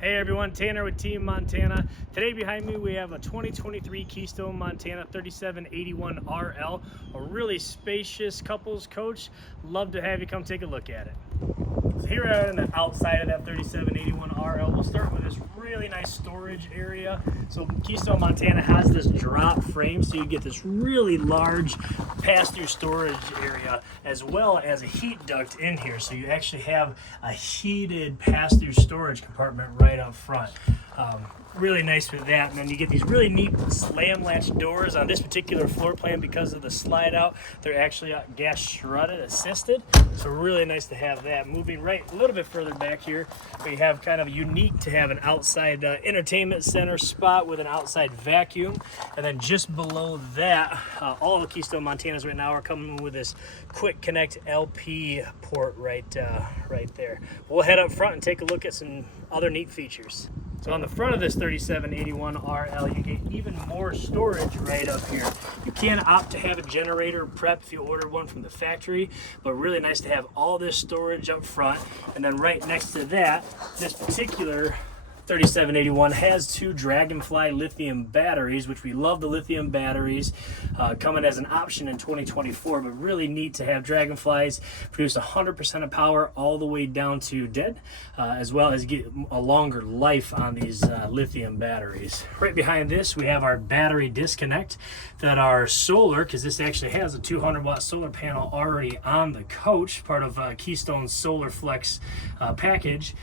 Hey everyone, Tanner with Team Montana. Today behind me we have a 2023 Keystone Montana 3781 RL, a really spacious couples coach. Love to have you come take a look at it. So here we are on the outside of that 3781 RL. We'll start with this really nice storage area. So Keystone Montana has this drop frame, so you get this really large pass-through storage area as well as a heat duct in here. So you actually have a heated pass-through storage compartment right up front. Really nice with that. And then you get these really neat slam latch doors on this particular floor plan because of the slide out. They're actually gas shrouded assisted. So really nice to have that. Moving right a little bit further back here, we have kind of unique to have an outside entertainment center spot with an outside vacuum. And then just below that, all the Keystone Montanas right now are coming with this quick connect LP port right there. We'll head up front and take a look at some other neat features. So on the front of this 3781 RL, you get even more storage right up here. You can opt to have a generator prep if you order one from the factory, but really nice to have all this storage up front. And then right next to that, this particular 3781 has two Dragonfly lithium batteries, which we love the lithium batteries, coming as an option in 2024, but really neat to have Dragonflies produce 100% of power all the way down to dead, as well as get a longer life on these lithium batteries. Right behind this, we have our battery disconnect that are solar, because this actually has a 200-watt solar panel already on the coach, part of Keystone's Solar Flex package.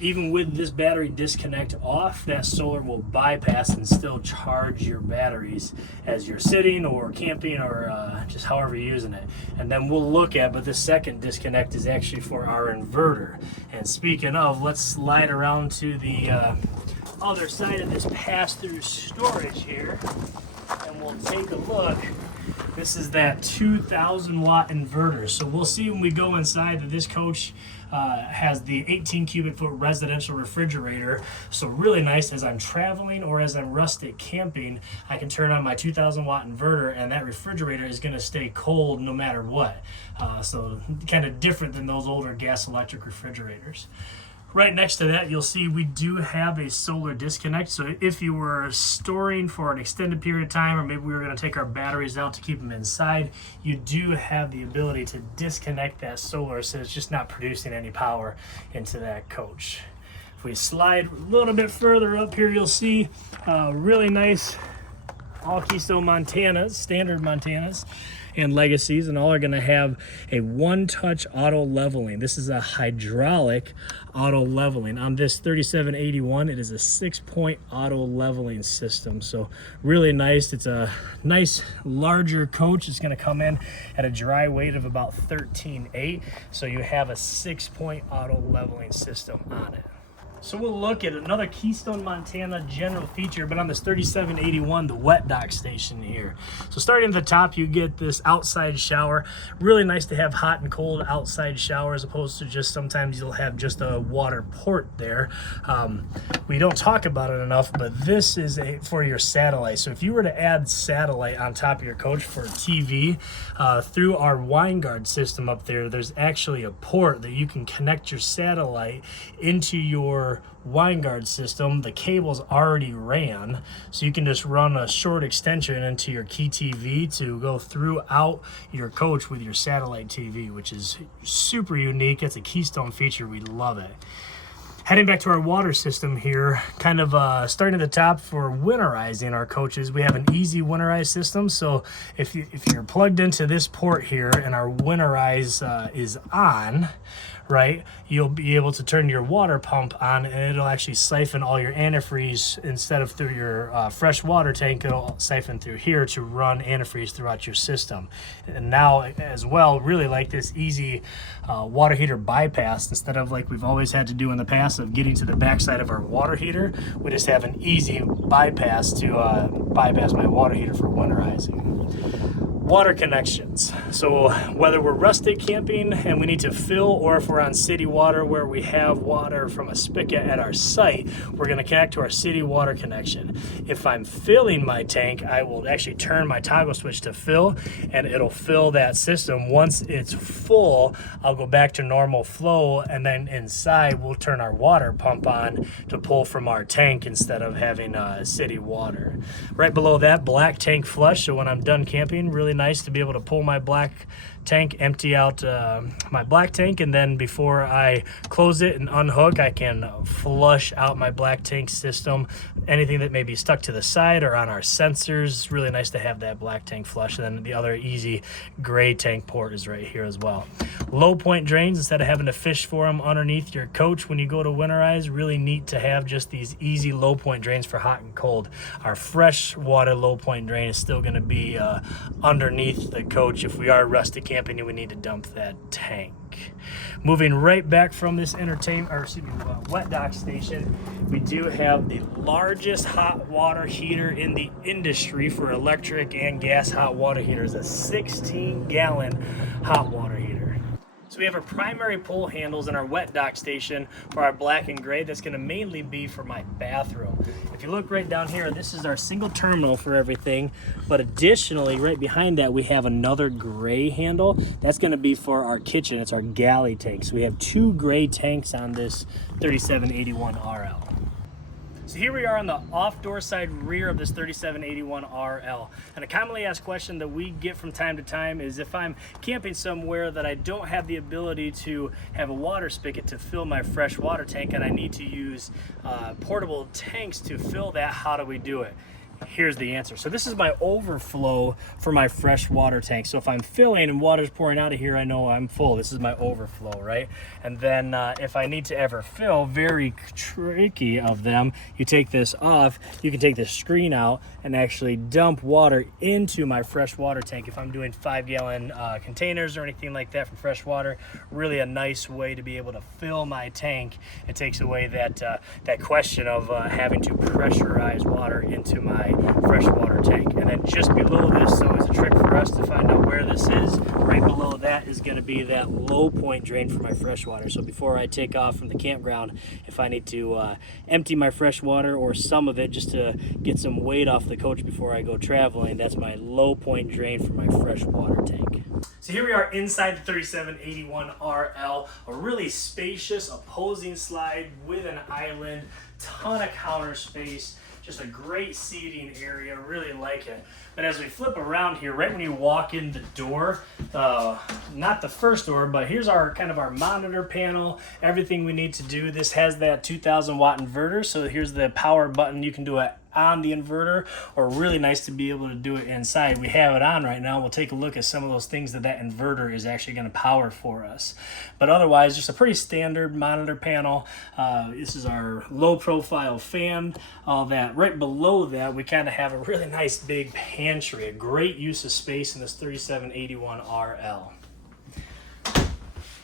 Even with this battery disconnect off, that solar will bypass and still charge your batteries as you're sitting or camping or just however you're using it. And then we'll look at, but this second disconnect is actually for our inverter. And speaking of, let's slide around to the other side of this pass-through storage here, and we'll take a look. This is that 2,000 watt inverter. So we'll see when we go inside that this coach has the 18 cubic foot residential refrigerator. So really nice as I'm traveling or as I'm rustic camping, I can turn on my 2,000 watt inverter and that refrigerator is gonna stay cold no matter what. So kind of different than those older gas electric refrigerators. Right next to that, you'll see we do have a solar disconnect. So if you were storing for an extended period of time, or maybe we were going to take our batteries out to keep them inside, you do have the ability to disconnect that solar so it's just not producing any power into that coach. If we slide a little bit further up here, you'll see really nice all Keystone Montanas, standard Montanas, and Legacies, and all are going to have a one-touch auto leveling. This is a hydraulic auto leveling. On this 3781, it is a 6-point auto leveling system. So really nice. It's a nice larger coach. It's going to come in at a dry weight of about 13.8. So you have a 6-point auto leveling system on it. So we'll look at another Keystone Montana general feature, but on this 3781, the wet dock station here. So starting at the top, you get this outside shower. Really nice to have hot and cold outside shower as opposed to just sometimes you'll have just a water port there. We don't talk about it enough, but this is for your satellite. So if you were to add satellite on top of your coach for TV, through our wine guard system up there, there's actually a port that you can connect your satellite into your wine guard system. The cable's already ran, so you can just run a short extension into your key TV to go throughout your coach with your satellite TV, which is super unique. It's a Keystone feature. We love it. Heading back to our water system here, kind of starting at the top for winterizing our coaches, we have an easy winterize system. So if you're plugged into this port here and our winterize is on, right, you'll be able to turn your water pump on and it'll actually siphon all your antifreeze instead of through your fresh water tank. It'll siphon through here to run antifreeze throughout your system. And now as well, really like this easy water heater bypass. Instead of like we've always had to do in the past of getting to the backside of our water heater, we just have an easy bypass to bypass my water heater for winterizing. Water connections. So whether we're rustic camping and we need to fill, or if we're on city water where we have water from a spigot at our site, we're going to connect to our city water connection. If I'm filling my tank, I will actually turn my toggle switch to fill, and it'll fill that system. Once it's full, I'll go back to normal flow, and then inside we'll turn our water pump on to pull from our tank instead of having city water. Right below that, black tank flush. So when I'm done camping, really nice to be able to pull my black tank, empty out my black tank, and then before I close it and unhook, I can flush out my black tank system. Anything that may be stuck to the side or on our sensors, it's really nice to have that black tank flush. And then the other easy gray tank port is right here as well. Low point drains, instead of having to fish for them underneath your coach when you go to winterize, really neat to have just these easy low point drains for hot and cold. Our fresh water low point drain is still going to be underneath the coach if we are rustic camping and we need to dump that tank. Moving right back from this wet dock station, we do have the largest hot water heater in the industry for electric and gas hot water heaters, a 16-gallon hot water heater. So we have our primary pull handles in our wet dock station for our black and gray. That's going to mainly be for my bathroom. If you look right down here, this is our single terminal for everything. But additionally, right behind that, we have another gray handle. That's going to be for our kitchen. It's our galley tank. So we have two gray tanks on this 3781 RL. So here we are on the off-door side rear of this 3781 RL. And a commonly asked question that we get from time to time is if I'm camping somewhere that I don't have the ability to have a water spigot to fill my fresh water tank, and I need to use portable tanks to fill that, how do we do it? Here's the answer. So this is my overflow for my fresh water tank. So if I'm filling and water's pouring out of here, I know I'm full. This is my overflow, right? And then if I need to ever fill, very tricky of them, you take this off, you can take the screen out and actually dump water into my fresh water tank. If I'm doing 5-gallon containers or anything like that for fresh water, really a nice way to be able to fill my tank. It takes away that question of having to pressurize water into my freshwater tank. And then just below this, so it's a trick for us to find out where this is, right below that is going to be that low point drain for my freshwater. So before I take off from the campground, if I need to empty my freshwater or some of it just to get some weight off the coach before I go traveling, that's my low point drain for my freshwater tank. So here we are inside the 3781 RL, a really spacious opposing slide with an island, ton of counter space, just a great seating area, really like it. But as we flip around here, right when you walk in the door, not the first door, but here's our kind of our monitor panel, everything we need to do. This has that 2000 watt inverter, so here's the power button. You can do it on the inverter, or really nice to be able to do it inside. We have it on right now. We'll take a look at some of those things that inverter is actually going to power for us. But otherwise, just a pretty standard monitor panel. This is our low profile fan, all that. Right below that, we kind of have a really nice big pantry, a great use of space in this 3781 RL.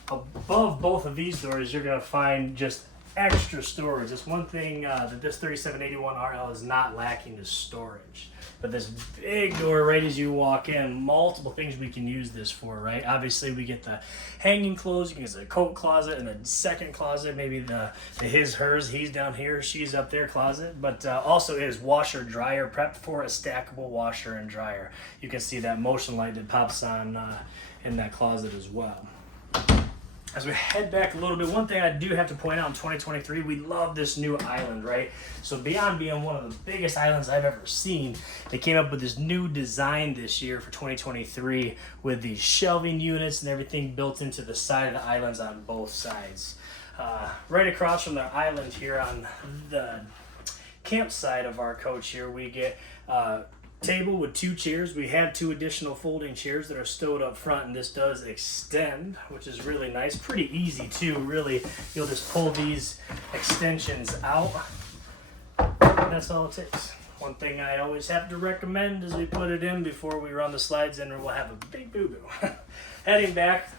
Above both of these doors, you're going to find just extra storage. That's one thing that this 3781 RL is not lacking, is storage. But this big door right as you walk in, multiple things we can use this for, right? Obviously we get the hanging clothes, you can use a coat closet and a second closet, maybe the his, hers, he's down here, she's up there closet, but also is washer dryer prepped for a stackable washer and dryer. You can see that motion light that pops on in that closet as well. As we head back a little bit, one thing I do have to point out in 2023, we love this new island, right? So beyond being one of the biggest islands I've ever seen, they came up with this new design this year for 2023 with these shelving units and everything built into the side of the islands on both sides. Right across from the island here on the campsite of our coach here, we get table with 2 chairs. We have 2 additional folding chairs that are stowed up front, and this does extend, which is really nice. Pretty easy too, really. You'll just pull these extensions out, and that's all it takes. One thing I always have to recommend is we put it in before we run the slides in, or we'll have a big boo-boo. Heading back,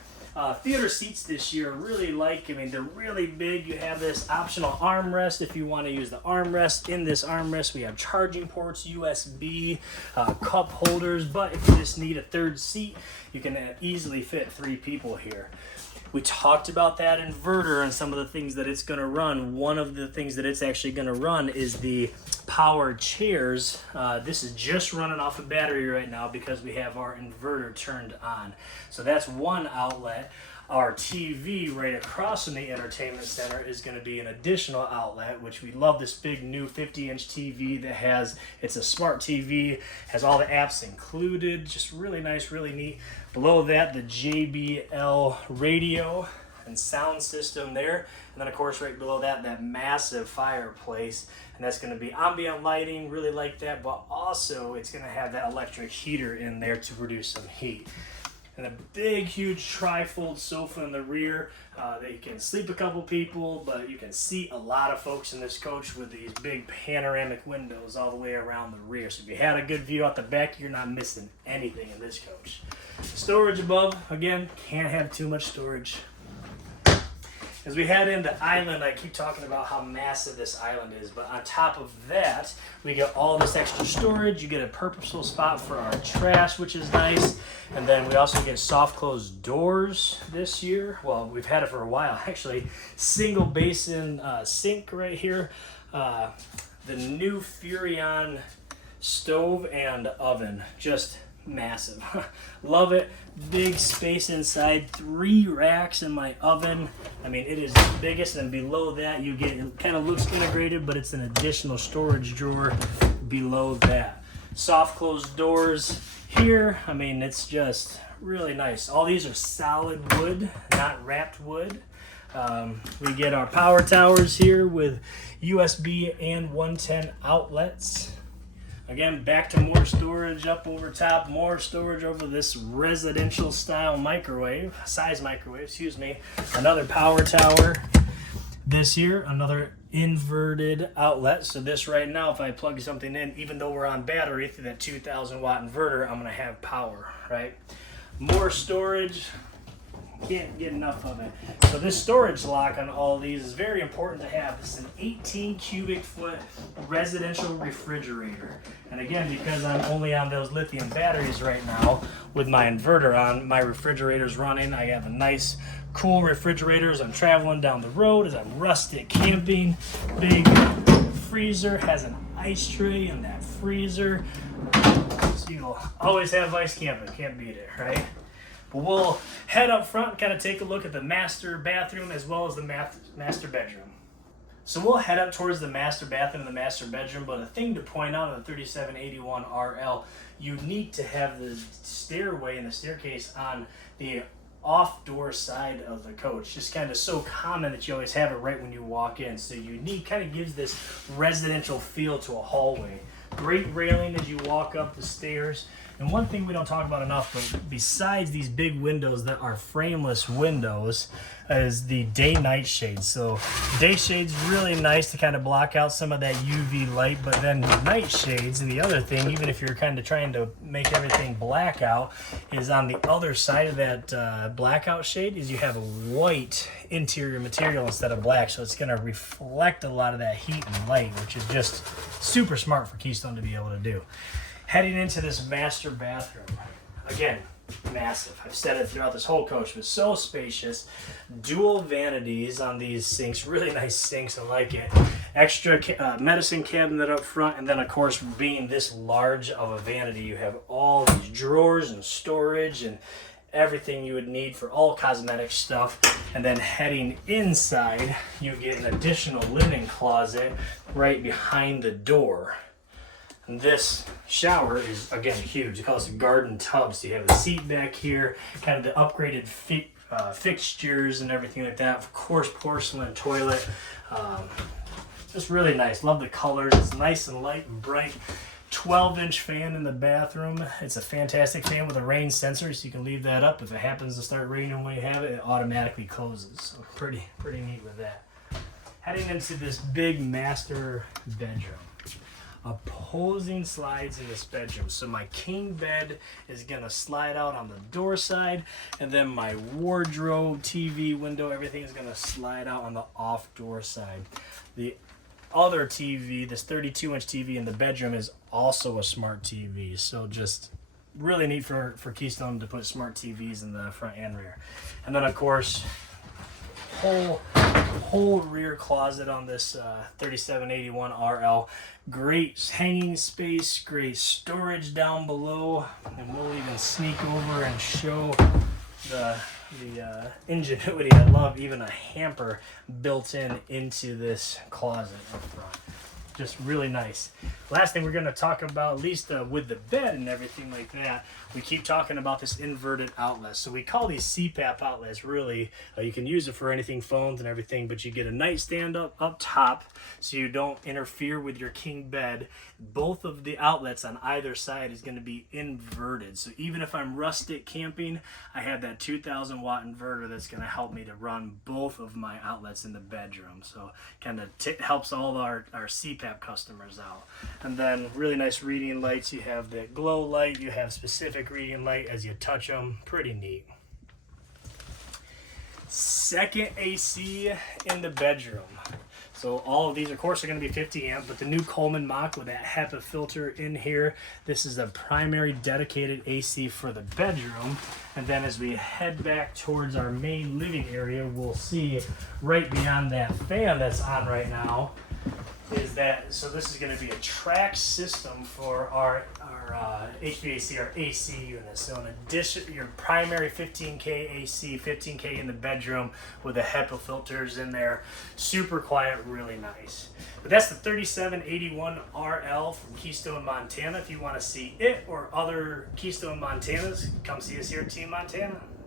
Theater seats this year really they're really big. You have this optional armrest if you want to use the armrest. In this armrest, we have charging ports, USB, cup holders, but if you just need a third seat, you can easily fit 3 people here. We talked about that inverter and some of the things that it's going to run. One of the things that it's actually going to run is the power chairs. This is just running off a battery right now because we have our inverter turned on. So that's one outlet. Our TV right across from the entertainment center is going to be an additional outlet, which we love this big new 50-inch TV that it's a smart TV, has all the apps included, just really nice, really neat. Below that, the JBL radio and sound system there. And then of course right below that, that massive fireplace. And that's going to be ambient lighting, really like that, but also it's going to have that electric heater in there to produce some heat. And a big, huge tri-fold sofa in the rear that you can sleep a couple people, but you can seat a lot of folks in this coach with these big panoramic windows all the way around the rear. So if you had a good view out the back, you're not missing anything in this coach. Storage above, again, can't have too much storage. As we head into island, I keep talking about how massive this island is, but on top of that, we get all this extra storage. You get a purposeful spot for our trash, which is nice. And then we also get soft close doors this year. Well, we've had it for a while, actually. Single basin sink right here. The new Furrion stove and oven, just massive. Love it. Big space inside, 3 racks in my oven. I mean, it is the biggest, and below that you get, it kind of looks integrated, but it's an additional storage drawer below that. Soft closed doors here. I mean, it's just really nice. All these are solid wood, not wrapped wood. We get our power towers here with USB and 110 outlets. Again, back to more storage up over top, more storage over this residential style size microwave, excuse me. Another power tower this here, another inverted outlet. So this right now, if I plug something in, even though we're on battery through that 2,000 watt inverter, I'm gonna have power, right? More storage. Can't get enough of it. So this storage lock on all these is very important to have. This is an 18 cubic foot residential refrigerator. And again, because I'm only on those lithium batteries right now with my inverter on, my refrigerator's running. I have a nice cool refrigerator as I'm traveling down the road, as I'm rustic camping. Big freezer, has an ice tray in that freezer. So you'll always have ice camping, can't beat it, right? But we'll head up front and kind of take a look at the master bathroom as well as the master bedroom. So we'll head up towards the master bathroom and the master bedroom, but a thing to point out on the 3781 RL, unique to have the stairway and the staircase on the off-door side of the coach. Just kind of so common that you always have it right when you walk in. So unique, kind of gives this residential feel to a hallway. Great railing as you walk up the stairs. And one thing we don't talk about enough, but besides these big windows that are frameless windows, is the day-night shades. So day shades really nice to kind of block out some of that UV light, but then night shades, and the other thing, even if you're kind of trying to make everything blackout, is on the other side of that blackout shade is you have a white interior material instead of black, so it's going to reflect a lot of that heat and light, which is just super smart for Keystone to be able to do. Heading into this master bathroom, again, massive. I've said it throughout this whole coach, but so spacious. Dual vanities on these sinks, really nice sinks, I like it. Extra medicine cabinet up front, and then of course, being this large of a vanity, you have all these drawers and storage and everything you would need for all cosmetic stuff. And then heading inside, you get an additional linen closet right behind the door. And this shower is, again, huge. They call this a garden tub. So you have a seat back here, kind of the upgraded fixtures and everything like that. Of course, porcelain toilet. Just really nice. Love the colors. It's nice and light and bright. 12-inch fan in the bathroom. It's a fantastic fan with a rain sensor, so you can leave that up. If it happens to start raining when you have it, it automatically closes. So pretty neat with that. Heading into this big master bedroom. opposing slides in this bedroom. So my king bed is gonna slide out on the door side, and then my wardrobe, TV, window, everything is gonna slide out on the off door side. The other TV, this 32-inch TV in the bedroom, is also a smart TV. So just really neat for Keystone to put smart TVs in the front and rear. And then of course, whole rear closet on this 3781 RL. Great hanging space, great storage down below, and we'll even sneak over and show the ingenuity. I love even a hamper built into this closet up front. Just really nice. Last thing we're going to talk about, at least with the bed and everything like that, we keep talking about this inverted outlet. So we call these CPAP outlets. Really, you can use it for anything, phones and everything, but you get a nightstand up top so you don't interfere with your king bed. Both of the outlets on either side is going to be inverted. So even if I'm rustic camping, I have that 2,000 watt inverter that's going to help me to run both of my outlets in the bedroom. So kind of helps all our CPAP customers out. And then really nice reading lights. You have the glow light, you have specific reading light as you touch them. Pretty neat. Second AC in the bedroom. So all of these, of course, are going to be 50 amp, but the new Coleman Mach with that HEPA filter in here, this is the primary dedicated AC for the bedroom. And then as we head back towards our main living area, we'll see right beyond that fan that's on right now is that, so this is going to be a track system for our HVAC, our AC unit. So in addition, your primary 15K AC, 15K in the bedroom with the HEPA filters in there. Super quiet, really nice. But that's the 3781 RL from Keystone, Montana. If you want to see it or other Keystone Montanas, come see us here at Team Montana.